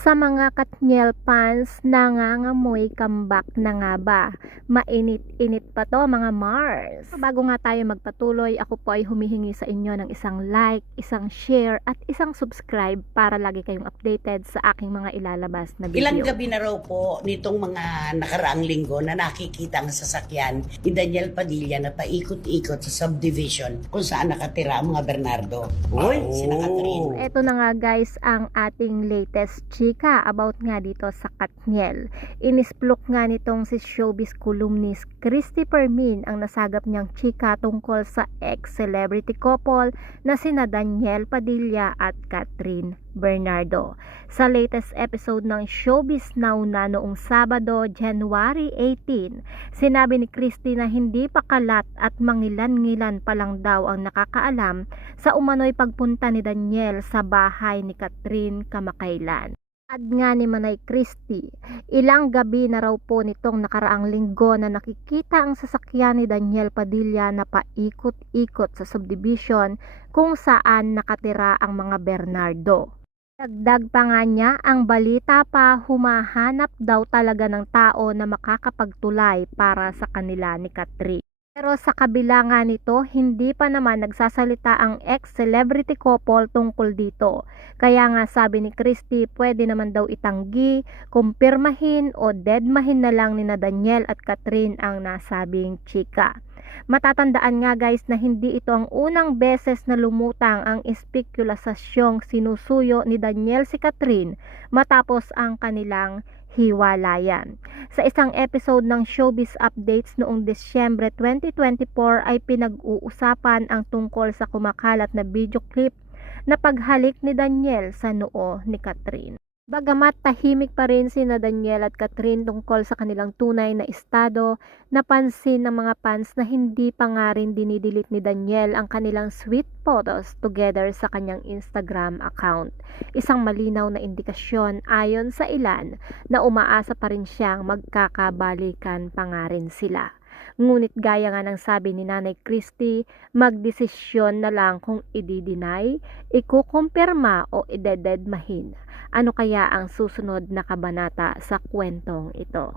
Sa mga Katniel fans, nangangamoy comeback na nga ba? Mainit-init pa to mga Mars. Bago nga tayo magpatuloy, ako po ay humihingi sa inyo ng isang like, isang share at isang subscribe para lagi kayong updated sa aking mga ilalabas na video. Ilang gabi na raw po nitong mga nakaraang linggo na nakikita ang sasakyan ni Daniel Padilla na paikot-ikot sa subdivision kung saan nakatira ang mga Bernardo. Uy, sina Catherine. Ito na nga guys ang ating latest chika about nga dito sa Katniel. Inisplok nga nitong si showbiz columnist Christy Permin ang nasagap niyang chika tungkol sa ex-celebrity couple na sina Daniel Padilla at Catherine Bernardo. Sa latest episode ng Showbiz Now na noong Sabado, January 18, sinabi ni Christy na hindi pa kalat at mangilan-ngilan pa lang daw ang nakakaalam sa umano'y pagpunta ni Daniel sa bahay ni Catherine kamakailan. Ad nga ni Manay Christy, ilang gabi na raw po nitong nakaraang linggo na nakikita ang sasakyan ni Daniel Padilla na paikot-ikot sa subdivision kung saan nakatira ang mga Bernardo. Dagdag pa nga niya, ang balita pa humahanap daw talaga ng tao na makakapagtulay para sa kanila ni Catherine. Pero sa kabila nga nito, hindi pa naman nagsasalita ang ex-celebrity couple tungkol dito. Kaya nga sabi ni Christy, pwede naman daw itanggi, kumpirmahin o deadmahin na lang ni na Daniel at Catherine ang nasabing chika. Matatandaan nga guys na hindi ito ang unang beses na lumutang ang espekulasasyong sinusuyo ni Daniel si Catherine matapos ang kanilang hiwalayan. Sa isang episode ng Showbiz Updates noong Disyembre 2024 ay pinag-uusapan ang tungkol sa kumakalat na video clip na paghalik ni Daniel sa noo ni Catherine. Bagamat tahimik pa rin sina Daniel at Catherine tungkol sa kanilang tunay na estado, napansin ng mga fans na hindi pa nga rin dinidelete ni Daniel ang kanilang sweet photos together sa kanyang Instagram account. Isang malinaw na indikasyon ayon sa ilan na umaasa pa rin siyang magkakabalikan pa nga rin sila. Ngunit gaya nga ng sabi ni Nanay Christy, magdesisyon na lang kung i-deny, ikukumpirma o idededmahin. Ano kaya ang susunod na kabanata sa kwentong ito?